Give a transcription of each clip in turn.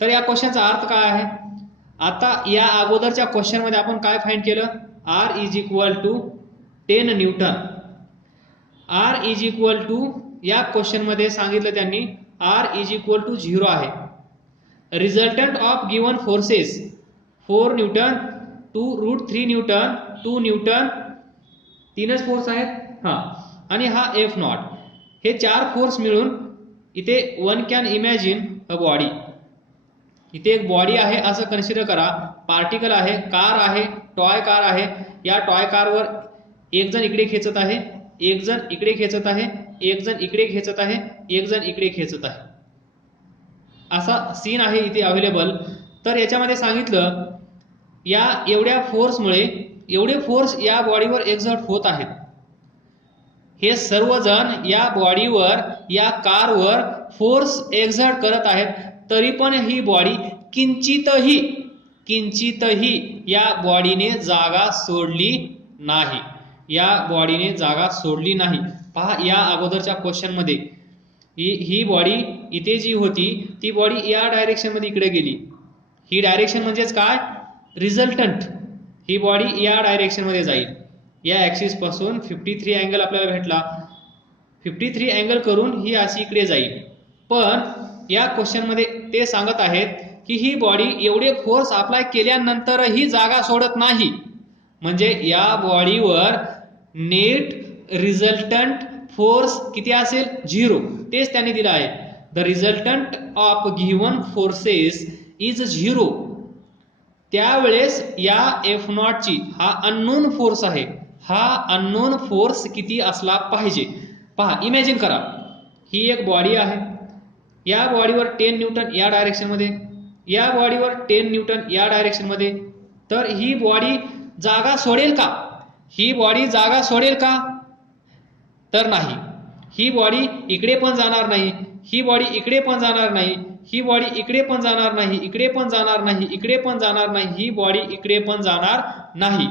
तर या क्वेश्चनचा अर्थ काय आहे? आता या अगोदरच्या क्वेश्चन मध्ये आपण काय फाइंड केलं? R is equal to 10 newton. R is equal to या क्वेश्चन मध्ये सांगितलं त्यांनी R इज इक्वल टू 0 आहे. Resultant of given forces 4 newton, 2√3 newton, 2 newton, तीनच फोर्स आहेत हा, आणि हा F नॉट. हे 4 फोर्स मिळून इथे one can imagine a body. इथे एक बॉडी आहे असं कन्सिडर करा. पार्टिकल आहे, कार आहे, टॉय कार आहे. या टॉय कारवर एक जण इकडे खेचत आहे, एक जण इकडे खेचत आहे, एक जण इकडे खेचत आहे, एक जण इकडे खेचत आहे. असा सीन आहे इथे अवेलेबल. तर याच्यामध्ये सांगितलं या एवढ्या फोर्समुळे एवढे फोर्स या बॉडीवर एक्झर्ट होत आहेत. हे सर्वजण या बॉडीवर या कारवर फोर्स एक्झर्ट करत आहेत, तरी पण ही बॉडी किंचितही या बॉडीने जागा सोडली नाही. या बॉडीने जागा सोडली नाही. पहा या अगोदरच्या क्वेश्चन मध्ये ही बॉडी इथे जी होती ती बॉडी या डायरेक्शन मध्ये इकडे गेली. ही डायरेक्शन म्हणजेच काय? रिझल्टंट. ही बॉडी या डायरेक्शन मध्ये जाईल. या ऍक्सिस पासून 53 अँगल आपल्याला भेटला. 53 अँगल करून ही अशी इकडे जाईल. पण या क्वेश्चन मध्ये ते सांगत आहेत की ही बॉडी एवढे फोर्स अप्लाय केल्यानंतरही जागा सोडत नाही. म्हणजे या बॉडीवर नेट रिझल्टंट फोर्स किती असेल? 0. तेच त्यांनी दिलं आहे. The resultant of given forces is 0. त्यावेळेस या F नॉटची, हा अननोन फोर्स आहे, हा अननोन फोर्स किती असला पाहिजे? पहा, इमॅजिन करा ही एक बॉडी आहे. या बॉडीवर 10 न्यूटन या डायरेक्शन मध्ये, या बॉडीवर 10 न्यूटन या डायरेक्शन मध्ये. तर ही बॉडी जागा सोडेल का? ही बॉडी जागा सोडेल का? तर नाही. ही बॉडी इकडे पण जाणार नाही, ही बॉडी इकडे पण जाणार नाही, ही बॉडी इकडे पण जाणार नाही, इकडे पण जाणार नाही, इकडे पण जाणार नाही, ही बॉडी इकडे पण जाणार नाही.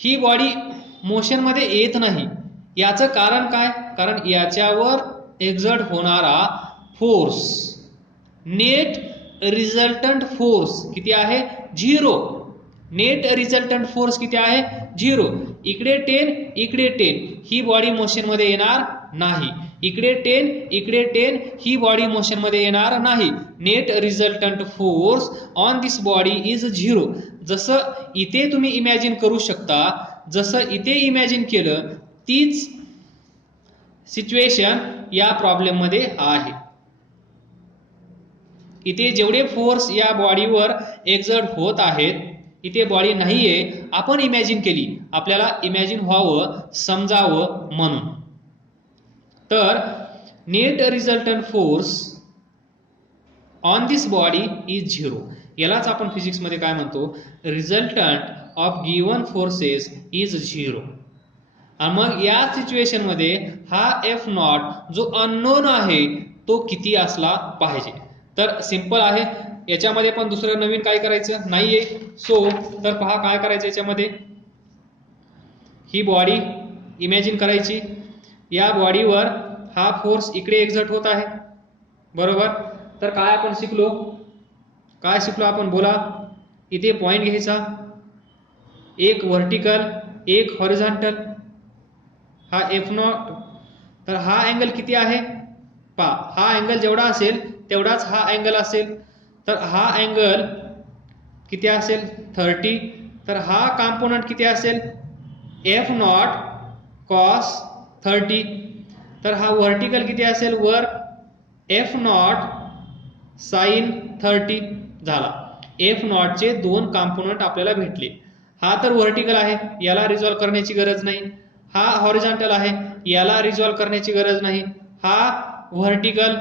ही बॉडी मोशन मध्ये येत नाही. याचं कारण काय? कारण याच्यावर एक्झर्ट होणारा फोर्स, नेट रिझल्टंट फोर्स किती आहे? 0. नेट रिझल्टंट फोर्स किती आहे? 0. इकडे 10, इकडे 10, ही बॉडी मोशन मध्ये येणार नाही. इकडे 10, इकडे 10, ही बॉडी मोशन मध्ये येणार नाही. Net resultant force on this body is 0. जसं इथे तुम्ही इमॅजिन करू शकता, जसं इथे इमॅजिन केलं तीच सिच्युएशन या प्रॉब्लेम मध्ये आहे. इथे जेवढे फोर्स या बॉडीवर एक्झर्ट होत आहेत, इथे बॉडी नाहीये, आपण इमॅजिन केली, आपल्याला इमॅजिन व्हावं, समजावं म्हणून. तर net resultant force on this body is 0. यालाच आपण फिजिक्स मध्ये काय म्हणतो? Resultant of given forces is 0. आणि मग या सिच्युएशन मध्ये हा F नॉट जो अननोन आहे तो किती असला पाहिजे? तर सिंपल आहे, याच्यामध्ये पण दुसरं नवीन काय करायचं नाहीये. तर पहा काय करायचं याच्यामध्ये. ही बॉडी इमॅजिन करायची, या बॉडीवर हा फोर्स इकडे एक्झर्ट होत आहे, बरोबर? तर काय आपण शिकलो? काय शिकलो आपण? बोला. इथे पॉइंट घ्यायचा, एक व्हर्टिकल, एक हॉरिझॉन्टल, हा F नॉट. तर हा अँगल किती आहे? पहा, हा अँगल जेवढा असेल तेवढाच हा अँगल असेल. तर हा अँगल किती असेल? 30. तर हा कॉम्पोनंट किती असेल? F not cos 30. तर हा व्हर्टिकल किती असेल? वर F नॉट साइन 30 झाला. F नॉटचे 2 कॉम्पोनंट आपल्याला भेटले. हा तर व्हर्टिकल आहे, याला रिझॉल्व करण्याची गरज नाही. हा हॉरिझॉन्टल आहे, याला रिझॉल्व करण्याची गरज नाही. हा व्हर्टिकल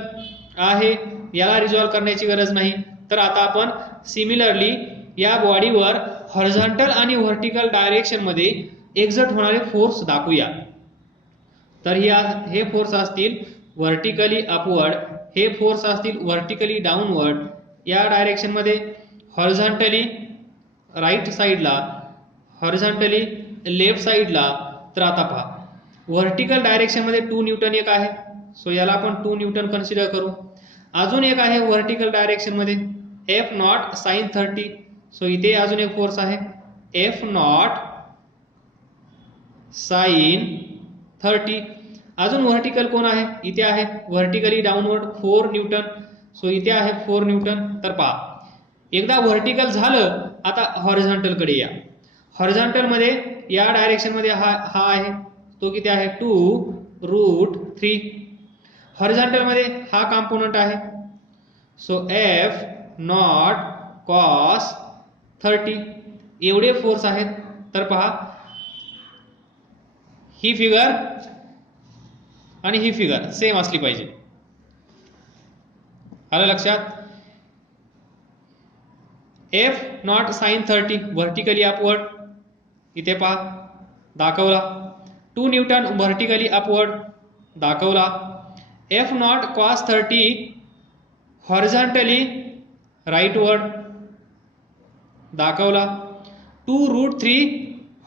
आहे, याला रिझॉल्व करण्याची गरज नाही. तर आता आपण सिमिलरली या बॉडीवर हॉरिझॉन्टल आणि व्हर्टिकल डायरेक्शन मध्ये एक्झर्ट होणारे फोर्स दाखवूया. तर हे फोर्स असतील व्हर्टिकली अपवर्ड, हे फोर्स असतील व्हर्टिकली डाऊनवर्ड या डायरेक्शन मध्ये, हॉरिझॉन्टली राईट साइडला, हॉरिझॉन्टली लेफ्ट साइडला. तर आता पहा, व्हर्टिकल डायरेक्शन मध्ये 2 न्यूटन एक आहे, सो याला आपण 2 न्यूटन कन्सिडर करू. अजून एक आहे व्हर्टिकल डायरेक्शन मध्ये एफ नॉट साइन 30. सो इथे अजून एक फोर्स आहे एफ नॉट साइन 30. अजून व्हर्टिकल कोण आहे इथे आहे व्हर्टिकली डाऊनवर्ड 4 न्यूटन. सो इथे आहे 4 न्यूटन. तर पहा एकदा व्हर्टिकल झालं आता हॉरिझॉन्टल कडे या. हॉरिझॉन्टल मध्ये या डायरेक्शन मध्ये हा आहे तो किती आहे 2√3. हॉरिझॉन्टल मध्ये हा कॉम्पोनंट आहे. सो एफ नॉट कॉस 30 एवढे फोर्स आहेत. तर पहा ही फिगर आणि ही फिगर सेम असली पाहिजे. आलं लक्षात. F naught sine 30 vertically upward इथे पहा दाखवला. 2 न्यूटन व्हर्टिकली अपवर्ड दाखवला. F naught cos 30 horizontally rightward दाखवला. 2√3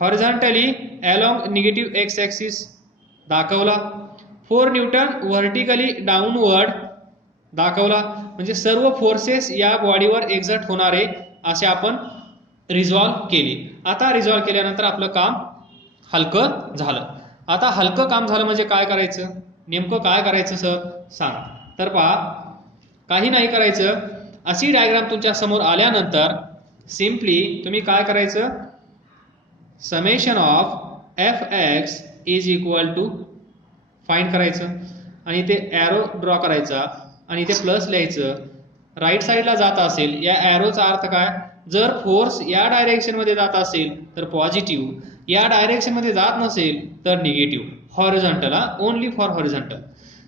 horizontally along negative x axis दाखवला. 4 न्यूटन व्हर्टिकली डाऊनवर्ड दाखवला. म्हणजे सर्व फोर्सेस या बॉडीवर एक्झर्ट होणारे असे आपण रिझॉल्व केले. आता रिझॉल्व केल्यानंतर आपलं काम हलकं झालं. आता हलकं काम झालं म्हणजे काय करायचं नेमकं काय करायचं सर सांगा. तर पहा काही नाही करायचं. अशी डायग्राम तुमच्या समोर आल्यानंतर सिम्पली तुम्ही काय करायचं summation of F x is equal to find करायचं आणि ते ॲरो ड्रॉ करायचा आणि इथे प्लस लिहायचं. राईट साईडला जात असेल या ॲरोचा अर्थ काय जर फोर्स या डायरेक्शन मध्ये जात असेल तर पॉझिटिव्ह, या डायरेक्शन मध्ये जात नसेल तर negative. Horizontal only for horizontal.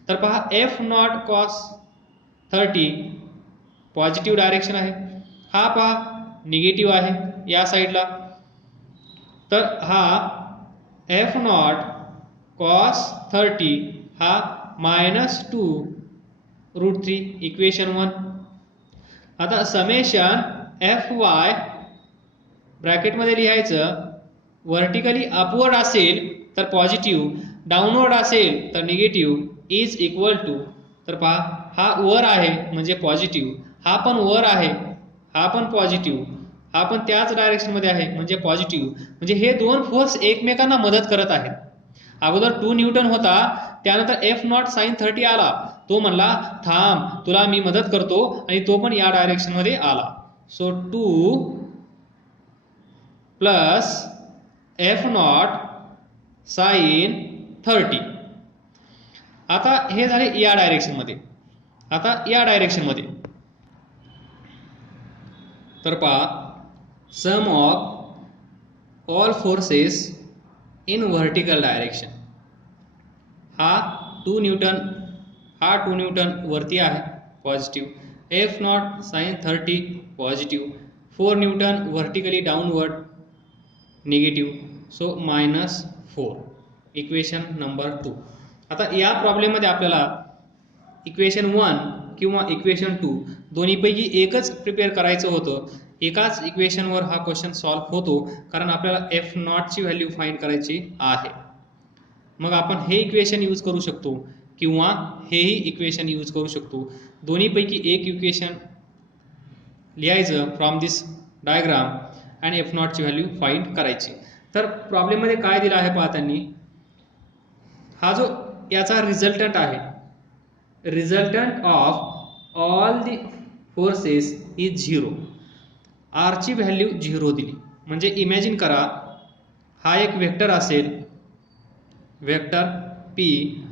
तर पहा F naught cos 30 positive direction आहे. हा पहा निगेटिव्ह आहे या साईडला. तर हा एफ नॉट कॉस 30 हा -2√3 इक्वेशन 1. आता समेशन एफ वाय ब्रॅकेटमध्ये लिहायचं व्हर्टिकली अपवर्ड असेल तर पॉझिटिव्ह, डाऊनवर्ड असेल तर निगेटिव्ह इज इक्वल टू. तर पहा हा वर आहे म्हणजे पॉझिटिव्ह, हा पण वर आहे हा पण पॉझिटिव्ह, हा पण त्याच डायरेक्शन मध्ये आहे म्हणजे पॉझिटिव्ह. म्हणजे हे दोन फोर्स एकमेकांना मदत करत आहेत. अगोदर 2 न्यूटन होता त्यानंतर एफ नॉट साइन 30 आला. तो म्हणला थांब तुला मी मदत करतो आणि तो पण या डायरेक्शन मध्ये आला. So 2 plus F naught sine 30. आता हे झाले या डायरेक्शन मध्ये. आता या डायरेक्शन मध्ये तर पहा sum of all forces in vertical direction. हा 2 न्यूटन हा 2 न्यूटन वरती आहे positive. F naught sine 30 positive. 4 newton vertically downward negative. So -4 equation number 2. आता या प्रॉब्लेममध्ये आपल्याला इक्वेशन 1 किंवा इक्वेशन 2 दोन्हीपैकी एकच प्रिपेअर करायचं होतं. एकाच इक्वेशनवर हा क्वेश्चन सॉल्व्ह होतो कारण आपल्याला एफ नॉटची व्हॅल्यू फाइंड करायची आहे. मग आपण हे इक्वेशन यूज करू शकतो किंवा हेही इक्वेशन यूज करू शकतो. दोन्हीपैकी एक इक्वेशन लिहायचं फ्रॉम दिस डायग्राम आणि एफ नॉटची व्हॅल्यू फाइंड करायची. तर प्रॉब्लेममध्ये काय दिलं आहे पहा त्यांनी. हा जो याचा रिझल्टंट आहे resultant of all the forces is 0. आरची व्हॅल्यू 0 दिली. म्हणजे इमॅजिन करा हा एक वेक्टर असेल वेक्टर पी,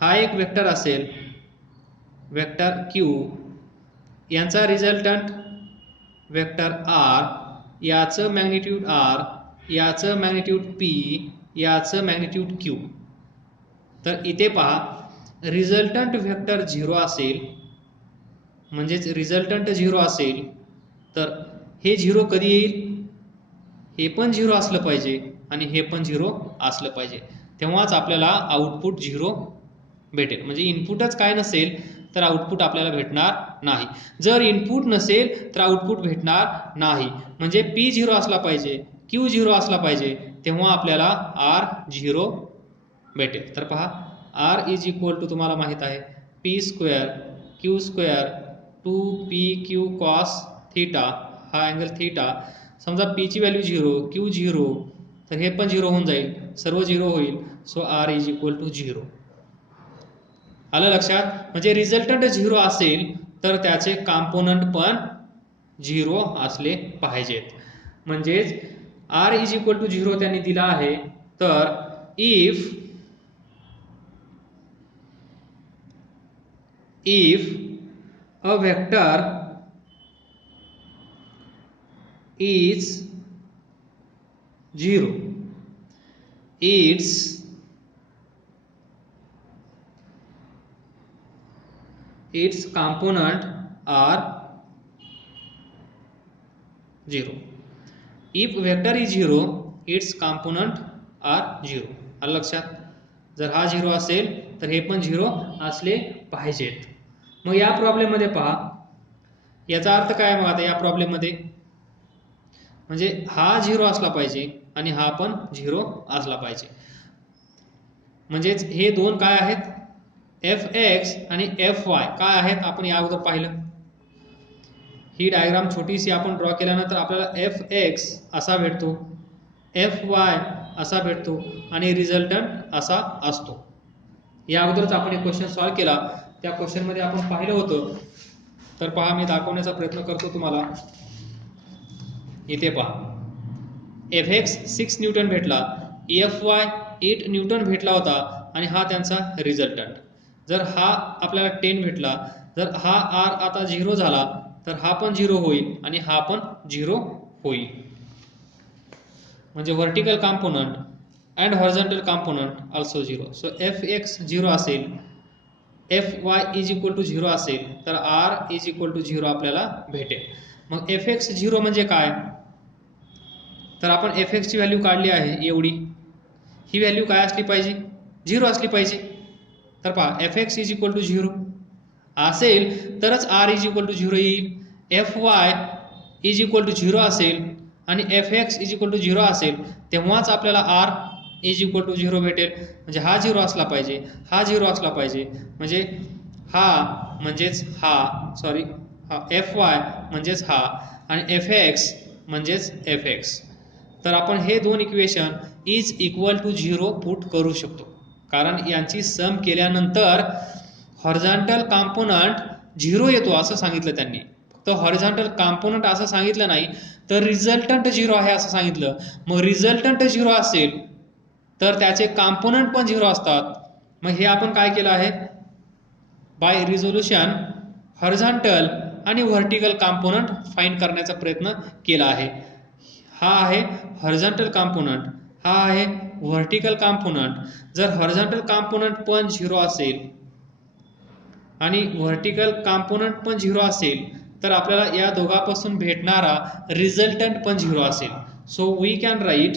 हा एक वेक्टर असेल वेक्टर क्यू, यांचा रिझल्टंट वेक्टर आर, याचं मॅग्निट्यूड आर, याचं मॅग्निट्यूड पी, याचं मॅग्निट्यूड क्यू. तर इथे पहा रिझल्टंट वेक्टर 0 असेल म्हणजेच रिझल्टंट 0 असेल तर हे 0 कधी येईल हे पण 0 असलं पाहिजे आणि हे पण 0 असलं पाहिजे. तेव्हाच आपल्याला आउटपुट 0 भेटेल. म्हणजे इनपुटच काय नसेल तर आउटपुट आपल्याला भेटणार नाही. जर इनपुट नसेल तर आउटपुट भेटणार नाही. म्हणजे P 0 असला पाहिजे, Q 0 असला पाहिजे तेव्हा आपल्याला R 0 भेटेल. तर पहा R इज इक्वल टू तुम्हाला माहित आहे P square Q Q square 2pq cos theta, हा अँगल थीटा. समजा p ची व्हॅल्यू 0, q 0, तर हे पण 0 होऊन जाईल, सर्व 0 होईल. So r is equal to 0. आलं लक्षात? म्हणजे रिझल्टंट 0 असेल तर त्याचे कॉम्पोनंट पण 0 असले पाहिजेत. म्हणजेच r इज इक्वल टू 0 त्यांनी दिला आहे. तर if a vector is 0, its component are 0. If vector is 0, its component are 0. आलं लक्षात? जर हा 0 असेल तर हे पण 0 असले पाहिजेत. मग या प्रॉब्लेम मध्ये पहा, याचा अर्थ काय? मग आता या प्रॉब्लेम मध्ये म्हणजे हा 0 असला पाहिजे आणि हा पण 0 असला पाहिजे. म्हणजेच हे दोन काय आहेत? fx आणि fy काय आहेत? आपण या अगोदर पाहिलं. ही डायग्राम छोटीशी आपण ड्रॉ केल्यानंतर आपल्याला fx असा भेटतो, fy असा भेटतो आणि रिझल्टंट असा असतो. या अगोदरच आपण एक क्वेश्चन सॉल्व्ह केला. त्या क्वेश्चन मध्ये आपण पाहिलं होतं. तर पहा, मी दाखवण्याचा प्रयत्न करतो तुम्हाला. इथे पहा, fx 6 न्यूटन भेटला, fy 8 न्यूटन भेटला होता आणि हा त्यांचा रिझल्टंट. जर हा आपल्याला 10 भेटला, जर हा r आता 0 झाला तर हा पण 0 होईल आणि हा पण 0 होईल. म्हणजे vertical component and horizontal component also 0. So fx 0 असेल, fy इज इक्वल टू 0 असेल तर r इज इक्वल टू 0 आपल्याला भेटेल. मग fx 0 म्हणजे काय? तर आपण fx ची व्हॅल्यू काढली आहे एवढी. ही व्हॅल्यू काय असली पाहिजे? 0 असली पाहिजे. तर पहा, fx इज इक्वल टू 0 असेल तरच r इज इक्वल टू 0 येईल. fy इज इक्वल टू 0 असेल आणि fx इज इक्वल टू 0 असेल तेव्हाच आपल्याला r इज इक्वल टू 0 भेटेल. म्हणजे हा 0 असला पाहिजे, हा 0 असला पाहिजे. म्हणजे हा म्हणजेच हा, सॉरी, हा fy म्हणजेच हा आणि fx म्हणजेच fx. तर आपण हे दोन equation is equal to 0 put करू शकतो, कारण यांची सम केल्यानंतर हॉरिझॉन्टल कॉम्पोनंट 0 येतो असं सांगितलं त्यांनी. फक्त हॉरिझॉन्टल कॉम्पोनंट असं सांगितलं नाही, तर रिझल्टंट 0 आहे असं सांगितलं. मग रिझल्टंट 0 असेल तर त्याचे कॉम्पोनंट पण 0 असतात. मग हे आपण काय केलं आहे? बाय रिझोल्युशन हॉरिझॉन्टल आणि व्हर्टिकल कॉम्पोनंट फाइंड करण्याचा प्रयत्न केला आहे. हा आहे हॉरिझॉन्टल कॉम्पोनंट, हा आहे व्हर्टिकल कॉम्पोनंट. जर हॉरिझॉन्टल कॉम्पोनंट पण 0 असेल आणि व्हर्टिकल कॉम्पोनंट पण 0 असेल तर आपल्याला या दोघांपासून भेटणारा रिझल्टंट पण 0 असेल. So we can write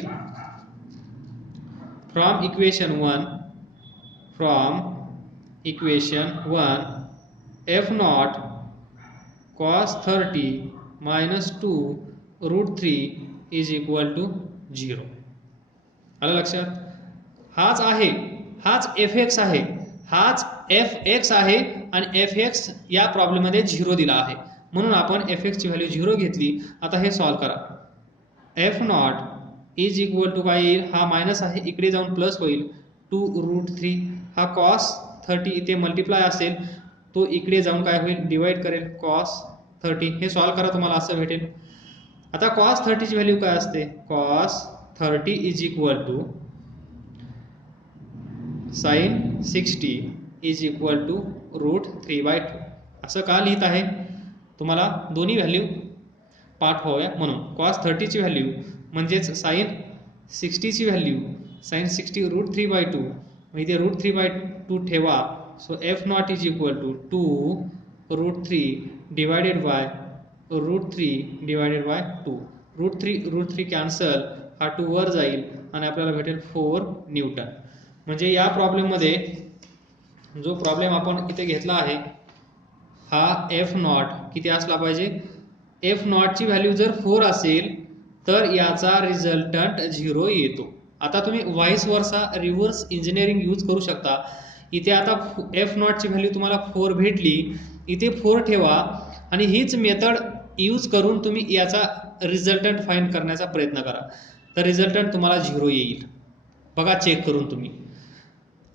from equation 1 f naught cos 30 minus 2 root 3 is equal to 0. आलं लक्षात? हाच आहे, हाच fx आहे, हाच fx आहे आणि fx या प्रॉब्लेम मध्ये 0 दिला आहे. म्हणून आपण fx ची व्हॅल्यू 0 घेतली. आता हे सॉल्व्ह करा. f naught is equal to काय येईल? हा मायनस आहे, इकडे जाऊन प्लस होईल. 2 रूट 3, हा cos 30 इथे मल्टिप्लाय असेल, तो इकडे जाऊन काय होईल? डिवाइड करेल cos 30. हे सॉल्व्ह करा, तुम्हाला असं भेटेल. आता cos 30 ची व्हॅल्यू काय असते? cos 30 is equal to sin 60 is equal to root 3/2. असं का लिहित आहे? तुम्हाला दोन्ही व्हॅल्यू पाठ व्हाव्या म्हणून. cos 30 ची व्हॅल्यू म्हणजेच sin 60 ची व्हॅल्यू, sin 60 रूट 3/2. मग इथे रूट 3/2 ठेवा. So f naught is equal to 2 root 3 divided by root 3 divided by 2. Root 3 cancel, हा 2 वर जाईल आणि आपल्याला भेटेल 4 न्यूटन. म्हणजे या प्रॉब्लेम मध्ये जो प्रॉब्लेम आपण इथे घेतला आहे, हा f नॉट किती असला पाहिजे? f नॉट ची व्हॅल्यू जर 4 असेल तर याचा रिझल्टंट 0 येतो. आता तुम्ही व्हाईस वर्सा रिव्हर्स इंजिनिअरिंग यूज करू शकता. इथे आता f नॉट ची व्हॅल्यू तुम्हाला 4 भेटली, इथे 4 ठेवा आणि हीच मेथड यूज करून तुम्ही याचा रिझल्टंट फाइंड करण्याचा प्रयत्न करा. तर रिझल्टंट तुम्हाला 0 येईल. बघा चेक करून तुम्ही.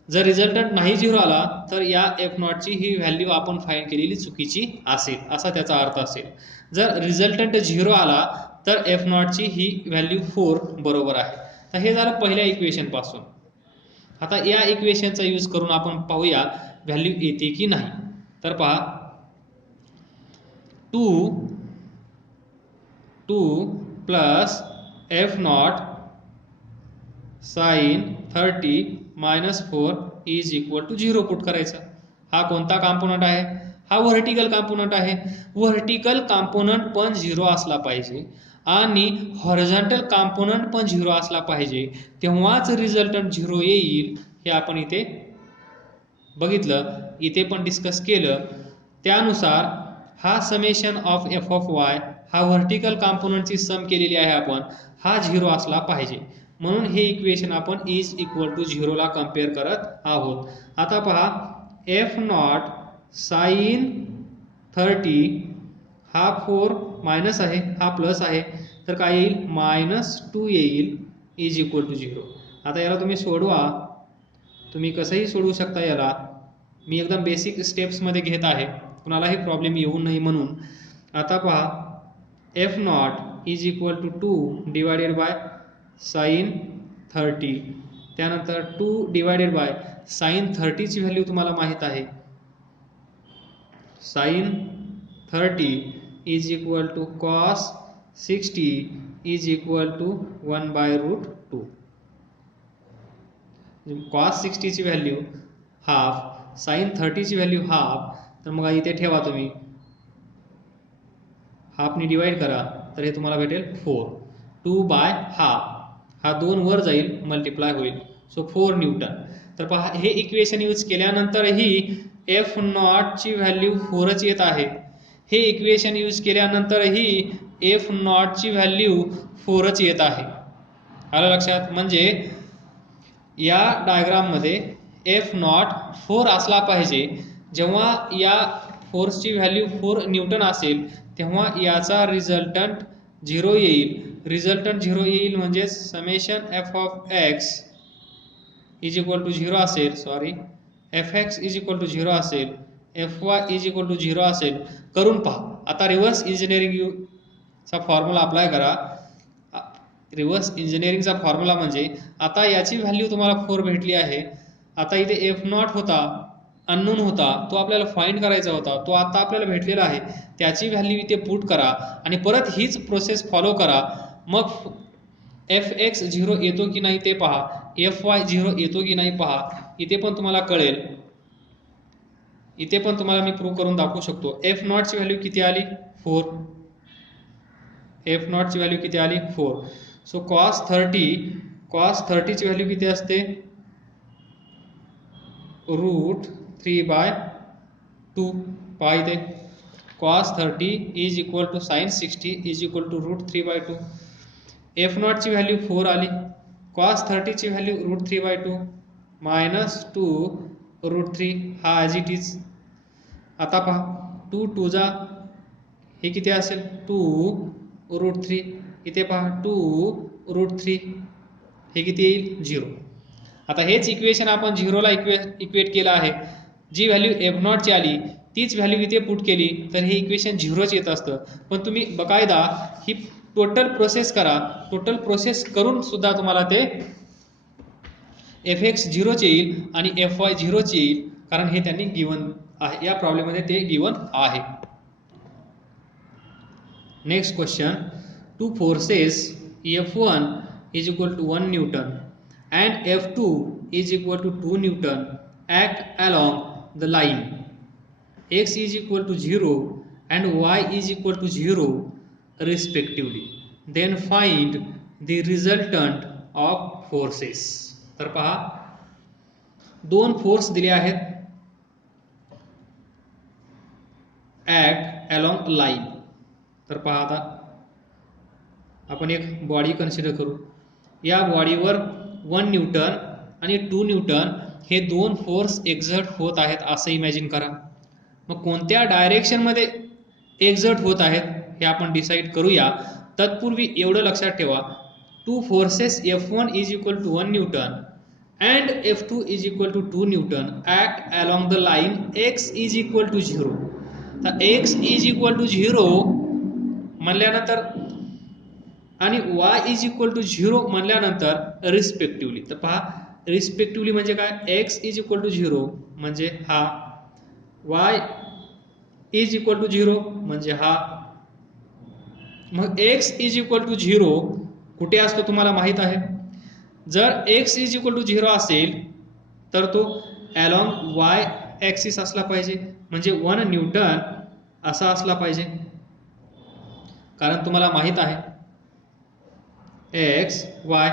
जर रिझल्टंट नाही 0 आला तर या F0 ची ही व्हॅल्यू आपण फाइंड केलेली चुकीची असेल, असा त्याचा अर्थ असेल. जर रिझल्टंट 0 आला तर F0 ची ही व्हॅल्यू 4 बरोबर आहे. तर हे झालं पहिल्या इक्वेशन पासून. आता या इक्वेशनचा यूज करून आपण पाहूया व्हॅल्यू येते की नाही. तर पहा 2 plus F0 sin 30 minus 4 is equal to 0 put करायचा. हा कोणता कॉम्पोनंट आहे? हा व्हर्टिकल कॉम्पोनंट आहे. व्हर्टिकल कॉम्पोनंट पण 0 असला पाहिजे आणि हॉरिझॉन्टल कॉम्पोनंट पण 0 असला पाहिजे, तेव्हाच रिझल्टंट 0 येईल. हे आपण इथे बघितलं, इथे पण डिस्कस केलं. त्यानुसार हा summation of F of Y हा व्हर्टिकल कॉम्पोनंटची सम केलेली आहे आपण, हा 0 असला पाहिजे. म्हणून हे इक्वेशन आपण इज इक्वल टू 0 ला कम्पेअर करत आहोत. आता पहा F0 साइन 30 हा 4 मायनस आहे, हा प्लस आहे, तर काय येईल? -2 येईल इज इक्वल टू 0. आता याला तुम्ही सोडवा, तुम्ही कसंही सोडवू शकता याला. मी एकदम बेसिक स्टेप्समध्ये घेत आहे, कुणालाही प्रॉब्लेम येऊ नये म्हणून. आता पहा F0 is equal to 2 divided by sine 30, त्यानंतर 2 डिवायडेड बाय साइन 30 ची व्हॅल्यू तुम्हाला माहित आहे. Sine 30 is equal to cos 60 is equal to 1/√2. Cos 60 ची व्हॅल्यू हाफ, साइन 30 ची व्हॅल्यू हाफ, तर मग इथे ठेवा तुम्ही, हाफने डिवाइड करा तर हे तुम्हाला भेटेल 4. 2/हाफ हा 2 वर जाईल, मल्टिप्लाय होईल, सो 4 न्यूटन. तर पहा हे इक्वेशन यूज केल्यानंतरही F0 ची व्हॅल्यू 4च येत आहे. हे इक्वेशन यूज केल्यानंतरही F0 ची व्हॅल्यू 4च येत आहे. आलं लक्षात? म्हणजे या डायग्राममध्ये F0 4 असला पाहिजे. जेव्हा या फोर्सची व्हॅल्यू 4 न्यूटन असेल तेव्हा याचा रिझल्टंट 0 येईल. रिझल्टंट 0 येईल म्हणजे summation F of x is equal to 0 असेल, sorry F x is equal to 0 असेल, F y is equal to 0 असेल. करून पहा. आता रिव्हर्स इंजिनिअरिंगचा फॉर्म्युला अप्लाय करा. रिव्हर्स इंजिनिअरिंगचा फॉर्म्युला म्हणजे आता याची व्हॅल्यू तुम्हाला 4 भेटली आहे. आता इथे F0 होता, अननोन होता, तो आपल्याला फाइंड करायचा होता, तो आता आपल्याला भेटलेला आहे. त्याची व्हॅल्यू इथे पुट करा आणि परत हीच प्रोसेस फॉलो करा. मग Fx 0 येतो की नाही ते पहा, Fy 0 येतो की नाही पहा. इथे पण तुम्हाला कळेल, इथे पण तुम्हाला मी प्रूव्ह करून दाखवू शकतो. F0 ची व्हॅल्यू किती आली? 4. F0 ची व्हॅल्यू किती आली? 4. सो cos 30 ची व्हॅल्यू किती असते? √3/2. पहा इथे cos 30 is equal to sin 60 is equal to √3/2. F0 ची व्हॅल्यू 4 आली, cos 30 ची व्हॅल्यू √3/2 -2√3 हा ॲज इट इज. आता पहा 2 2 जा हे किती असेल? 2√3. इथे पहा 2√3 हे किती येईल? 0. आता हेच इक्वेशन आपण 0 ला इक्वेट केलं आहे. जी व्हॅल्यू F0 ची आली तीच व्हॅल्यू इथे पुट केली तर हे इक्वेशन 0च येत असतं. पण तुम्ही बकायदा ही टोटल प्रोसेस करा. टोटल प्रोसेस करून सुद्धा तुम्हाला ते Fx 0च येईल आणि Fy 0च येईल, कारण हे त्यांनी गिवन आहे. या प्रॉब्लेममध्ये ते गिवन आहे. Next question. 2 forces F1 is equal to 1 Newton and F2 is equal to 2 Newton act along the line x is equal to 0 and y is equal to 0 respectively. Then find the resultant of forces. तर पहा 2 force दिले आहेत, act along line. तर पहा आता आपण एक body consider करू. या बॉडीवर 1 न्यूटन आणि 2 न्यूटन हे 2 फोर्स एक्झर्ट होत आहेत असं इमॅजिन करा. मग कोणत्या डायरेक्शनमध्ये एक्झर्ट होत आहेत हे आपण डिसाईड करूया. तत्पूर्वी एवढं लक्षात ठेवा, two forces F1 is equal to 1 Newton and F2 is equal to 2 Newton act along the line x is equal to 0. तर x is equal to 0 म्हणल्यानंतर आणि y is equal to 0 म्हणल्यानंतर रिस्पेक्टिव्हली. तर पहा, रिस्पेक्टिव्हली म्हणजे काय, x is equal to 0 म्हणजे हा, y is equal to 0 म्हणजे हा. मग x is equal to 0 कुठे असतो तुम्हाला माहित आहे. जर x is equal to 0 असेल तर तो अलॉंग y ऍक्सिस असला पाहिजे, म्हणजे 1 न्यूटन असा असला पाहिजे. कारण तुम्हाला माहित आहे x y.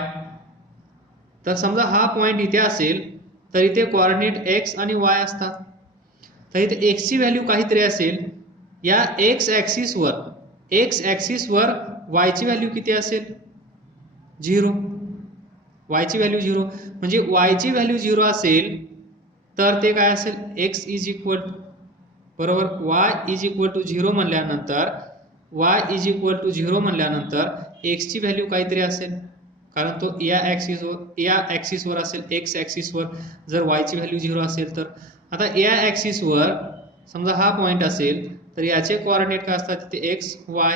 तर समजा हा पॉइंट इथे असेल तर इथे कोऑर्डिनेट x आणि y असतात. तर इथे x ची व्हॅल्यू काहीतरी असेल. या x ऍक्सिसवर y ची व्हॅल्यू किती असेल, 0. y ची व्हॅल्यू 0 म्हणजे y ची व्हॅल्यू 0 असेल तर ते काय असेल, x इज इक्वल बरोबर y इज इक्वल टू 0 म्हणल्यानंतर x ची व्हॅल्यू काहीतरी असेल, कारण तो या ऍक्सिसवर असेल, x ऍक्सिसवर. जर y ची व्हॅल्यू 0 असेल तर आता या ऍक्सिसवर समजा हा पॉइंट असेल तर याचे कोऑर्डिनेट काय असतात, ते x y.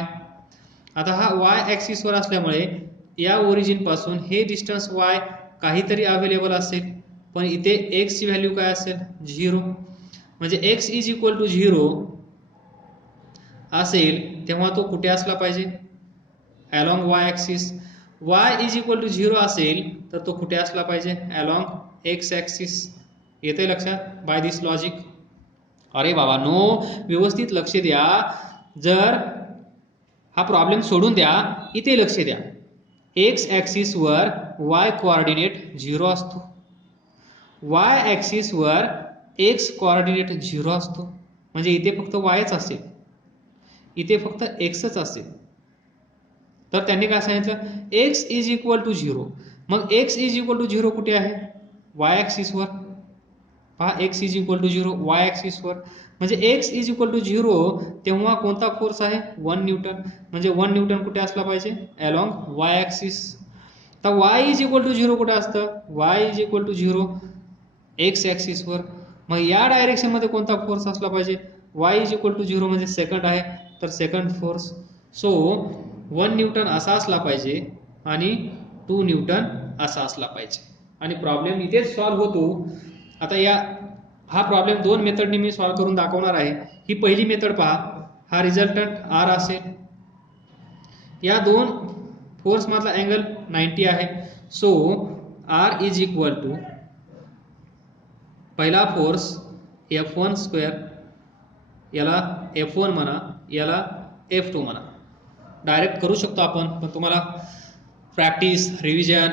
आता हा y ऍक्सिसवर असल्यामुळे या ओरिजिन पासून हे डिस्टन्स y काहीतरी अवेलेबल असेल, पण इथे x ची व्हॅल्यू काय असेल, 0. म्हणजे x इज इक्वल टू 0 असेल तेव्हा तो कुठे असला पाहिजे, along y axis. y is equal to 0 असेल तर तो कुठे असला पाहिजे, अलॉंग x ऍक्सिस. येते लक्षात बाय दिस लॉजिक. अरे बाबा नो, व्यवस्थित लक्ष द्या. जर हा प्रॉब्लेम सोडून द्या, इथे लक्ष द्या. x ऍक्सिसवर y कोऑर्डिनेट 0 असतो, y ऍक्सिसवर x कोऑर्डिनेट 0 असतो, म्हणजे इथे फक्त yच असेल, इथे फक्त xच असेल. तर त्यांनी काय सांगितलं, x इज इक्वल टू 0. मग x इज इक्वल टू 0 कुठे आहे, y ऍक्सिसवर. पहा, x is equal to 0 y ऍक्सिसवर, म्हणजे x इज इक्वल टू 0 तेव्हा कोणता फोर्स आहे, 1 न्यूटन. म्हणजे 1 न्यूटन कुठे असला पाहिजे, अलॉंग y ऍक्सिस. तर y इज इक्वल टू 0 कुठे असतं, y is equal to 0 x ऍक्सिसवर. मग या डायरेक्शन मध्ये कोणता फोर्स असला पाहिजे, y इज इक्वल टू 0 म्हणजे सेकंड आहे, तर सेकंड फोर्स. सो 1 न्यूटन असा असला पाहिजे आणि 2 न्यूटन असा असला पाहिजे. आणि प्रॉब्लेम इथेच सॉल्व्ह होतो. आता हा प्रॉब्लेम 2 मेथडनी मी सॉल्व्ह करून दाखवणार आहे. ही पहिली मेथड पहा, हा रिझल्टंट R असेल, या दोन फोर्स मधला अँगल 90 आहे. So R is equal to पहिला फोर्स F1 स्क्वेअर, याला F1 म्हणा, याला F2 म्हणा. डायरेक्ट करू शकतो आपण, पण तुम्हाला प्रॅक्टिस रिव्हिजन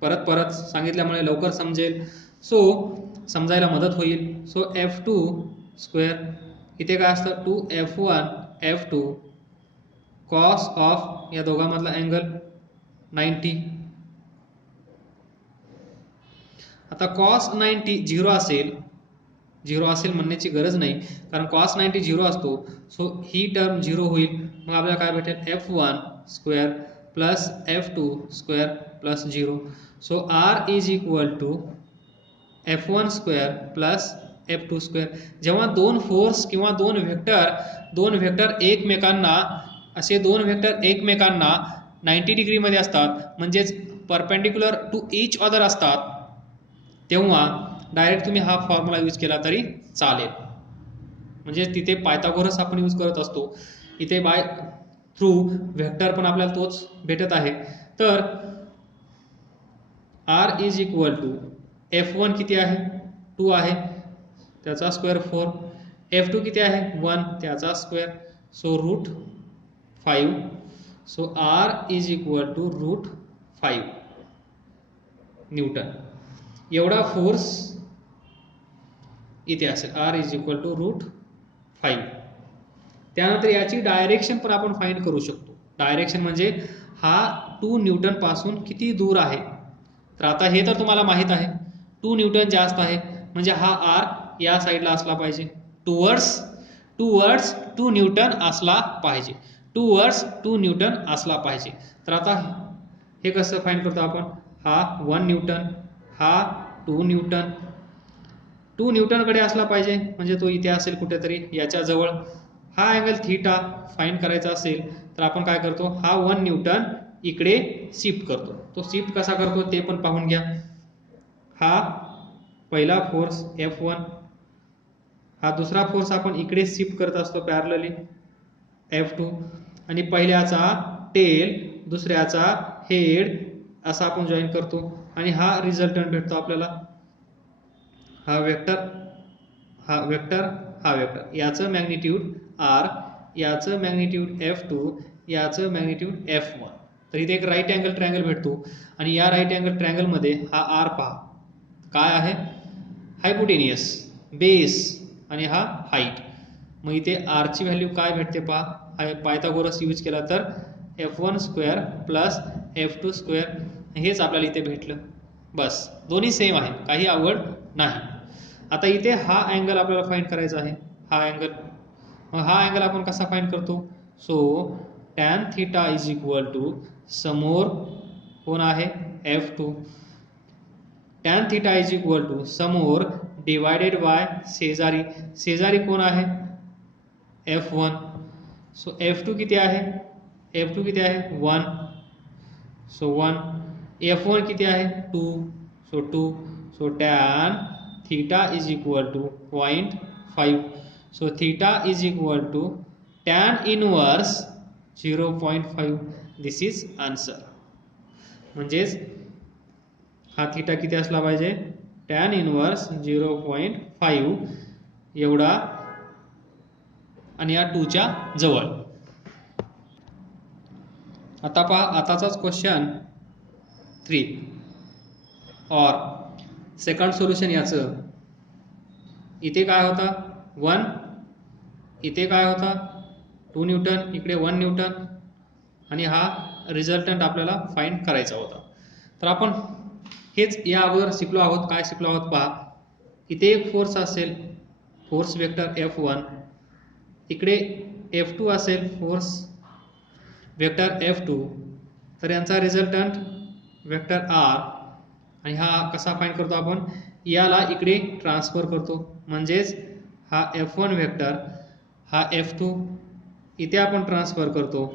परत सांगितल्यामुळे लवकर समजेल, सो समजायला मदत होईल. सो F2 स्क्वेअर, इथे काय असतं, 2F1 F2 कॉस ऑफ या दोघांमधला अँगल 90. आता कॉस 90 0 असेल म्हणण्याची गरज नाही, कारण कॉस 90 0 असतो. सो ही टर्म 0 होईल. मग आपल्याला काय भेटेल, F1 square plus F2 square plus 0. So R is equal to F1 square plus F2 square. जेव्हा दोन फोर्स किंवा दोन वेक्टर एकमेकांना 90 डिग्री मध्ये असतात, म्हणजेच परपेंडिक्युलर टू ईच अदर असतात, तेव्हा डायरेक्ट तुम्ही हा फॉर्म्युला यूज केला तरी चालेल. म्हणजे तिथे पायथागोरस आपण यूज करत असतो, इथे बाय थ्रू वेक्टर पण आपल्याला तोच भेटत आहे. तर R is equal to F1 किती आहे, 2 आहे, त्याचा स्क्वेअर 4. F2 किती आहे, 1, त्याचा square. So root 5. So R is equal to root 5 newton. एवढा फोर्स इथे असेल, R is equal to root 5. त्यानंतर याची डायरेक्शन पण आपण फाइंड करू शकतो. डायरेक्शन म्हणजे हा 2 न्यूटन पासून किती दूर आहे. तर आता हे तर तुम्हाला माहित आहे, 2 न्यूटन जास्त आहे, म्हणजे हा R या साईडला असला पाहिजे. टुवर्ड्स 2 न्यूटन असला पाहिजे. टुवर्ड्स 2 न्यूटन असला पाहिजे. तर आता हे कसं फाइंड करतो आपण? हा 1 न्यूटन, हा 2 न्यूटन. 2 न्यूटन कडे असला पाहिजे म्हणजे तो इथे असेल कुठेतरी याच्या जवळ. हा अँगल थीटा फाइंड करायचा असेल तर आपण काय करतो? हा 1 न्यूटन इकडे शिफ्ट करतो. तो शिफ्ट कसा करतो ते पण पाहून घ्या. हा पहिला फोर्स F1, हा दुसरा फोर्स आपण इकडे शिफ्ट करत असतो पॅरलली F2, आणि पहिल्याचा टेल दुसऱ्याचा हेड असा आपण जॉईन करतो आणि हा रिझल्टंट भेटतो आपल्याला. हा वेक्टर, हा वेक्टर, हा वेक्टर, याचं मॅग्निट्यूड R, याचं मॅग्निट्यूड F2, याचं मॅग्निट्यूड F1. तर इथे एक राईट अँगल ट्रायंगल भेटतो आणि या राईट अँगल ट्रायंगल मध्ये हा R पहा काय आहे? हायपोटेनियस बेस आणि हा हाईट. मग इथे R ची व्हॅल्यू काय भेटते पहा. पायथागोरस यूज केला तर F1 square plus F2 square, हेच आपल्याला इथे भेटलं. बस, दोन्ही सेम आहे, काही अवघड नाही. आता इथे हा अँगल आपल्याला फाइंड करायचा आहे, हा अँगल. मग हा अँगल आपण कसा फाइंड करतो? So tan theta is equal to समोर कोण आहे? F2. Tan theta is equal to समोर डिवायडेड बाय शेजारी. शेजारी कोण आहे? F1. सो F2 किती आहे? F2 किती आहे? 1. सो 1. F1 किती आहे? 2. So 2. So tan theta is equal to 0.5. So theta is equal to tan inverse 0.5. This is answer. म्हणजेच हा थीटा किती असला पाहिजे? टॅन इनवर्स 0.5 एवढा आणि या 2 च्या जवळ. आता पहा आताचाच क्वेश्चन 3 और सेकंड सोल्युशन याचं. इथे काय होता? 1, इथे काय होता? 2 न्यूटन, इकडे 1 न्यूटन, आणि हा रिझल्टंट आपल्याला फाइंड करायचा होता. तर आपण हेच या अगोदर शिकलो आहोत. काय शिकलो आहोत पहा. इथे एक फोर्स असेल, फोर्स वेक्टर F1, इकडे F2 असेल, फोर्स वेक्टर F2. तर यांचा रिझल्टंट वेक्टर R, आणि हा कसा फाइंड करतो आपण? याला इकडे ट्रान्सफर करतो, म्हणजेच हा F1 वेक्टर, हा F2 इथे आपण ट्रान्सफर करतो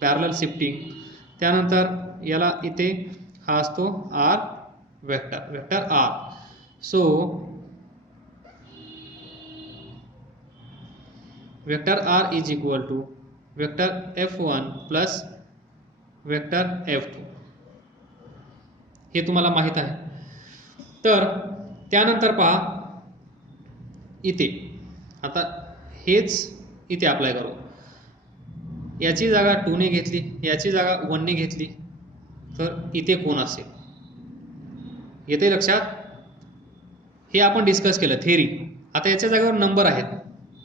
पॅरलल शिफ्टिंग. त्यानंतर याला इथे हा असतो R vector, vector R. So vector R is equal to vector F1 plus vector F2. हे तुम्हाला माहित आहे. तर त्यानंतर पहा इथे, आता हेच इथे अप्लाय करू. याची जागा 2 ने घेतली, याची जागा 1 ने घेतली, तर इथे कोण असेल? येते लक्षात? हे आपण डिस्कस केलं थेरी. आता याच्या जागेवर नंबर आहेत,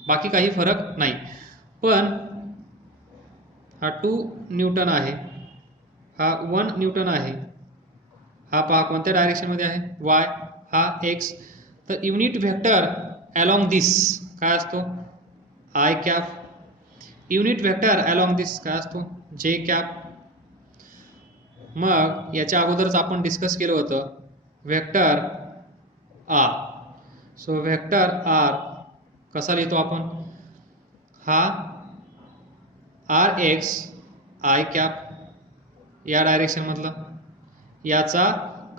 बाकी काही फरक नाही. पण हा 2 न्यूटन आहे, हा 1 न्यूटन आहे, हा पहा कोणत्या डायरेक्शन मध्ये आहे? Y, हा X. तर युनिट व्हेक्टर अलॉंग दिस काय असतो? I cap. Unit vector along this काय असतो? J cap. मग याच्या अगोदरच आपण डिस्कस केलं होतं vector R. So vector R कसा लिहितो आपण? हा Rx I कॅप या डायरेक्शन मधला, याचा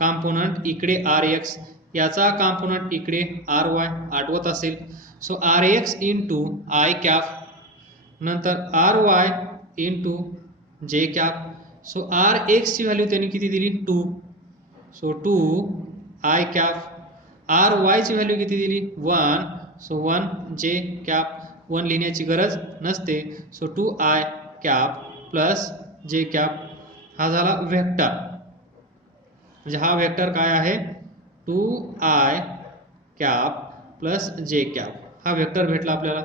कॉम्पोनंट इकडे Rx, याचा कॉम्पोनंट इकडे Ry. आठवत असेल. So Rx into I cap, नंतर Ry into J cap. So Rx ची व्हॅल्यू त्यांनी किती दिली? 2. So 2 I cap. Ry ची व्हॅल्यू किती दिली? 1. So 1 J cap. 1 लिहिण्याची गरज नसते. So 2I cap plus J cap. हा झाला वेक्टर. म्हणजे हा वेक्टर काय आहे? 2I cap plus J cap. हा वेक्टर भेटला आपल्याला,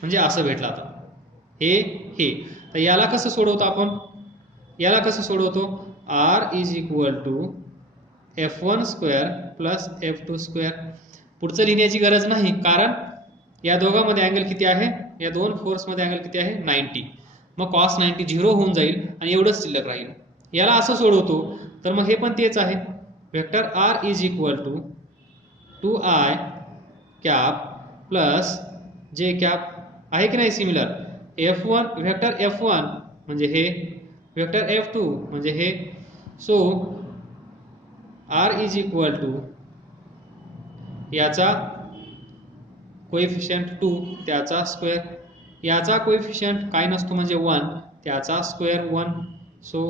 म्हणजे असं भेटला. आता हे तर याला कसं सोडवतो आपण? याला कसं सोडवतो? R is equal to F1 square plus F2 square. पुढचं लिहिण्याची गरज नाही, कारण या दोघांमध्ये अँगल किती आहे? या दोन फोर्समध्ये अँगल किती आहे? 90. मग cos 90 झिरो होऊन जाईल आणि एवढंच शिल्लक राहील. याला असं सोडवतो तर मग हे पण तेच आहे. Vector r is equal to 2i cap plus j cap आहे की नाही सिमिलर. F1 वेक्टर F1 म्हणजे हे, वेक्टर F2 म्हणजे हे. So r is equal to याचा कोएफिशियंट 2 त्याचा स्क्वेअर, याचा कोएफिशियंट काय नसतो म्हणजे 1 त्याचा स्क्वेअर 1. सो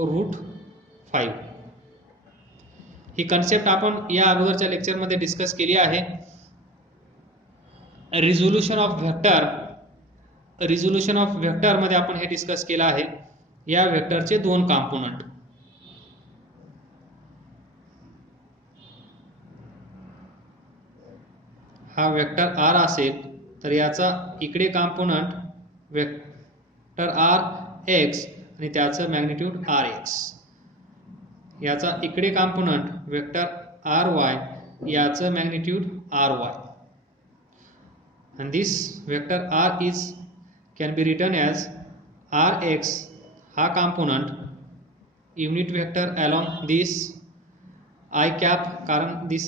√5. ही कन्सेप्ट आपण या अगोदरच्या लेक्चरमध्ये डिस्कस केली आहे. रिझोल्यूशन ऑफ व्हेक्टर मध्ये आपण हे डिस्कस केलं आहे. या व्हेक्टरचे दोन कॉम्पोनंट, हा वेक्टर r असेल तर याचा इकडे कॉम्पोनंट वेक्टर rx आणि त्याचं मॅग्निट्यूड rx, याचा इकडे कॉम्पोनंट वेक्टर ry याचं magnitude ry. and this vector r is can be written as rx हा component unit vector along this I cap, कारण this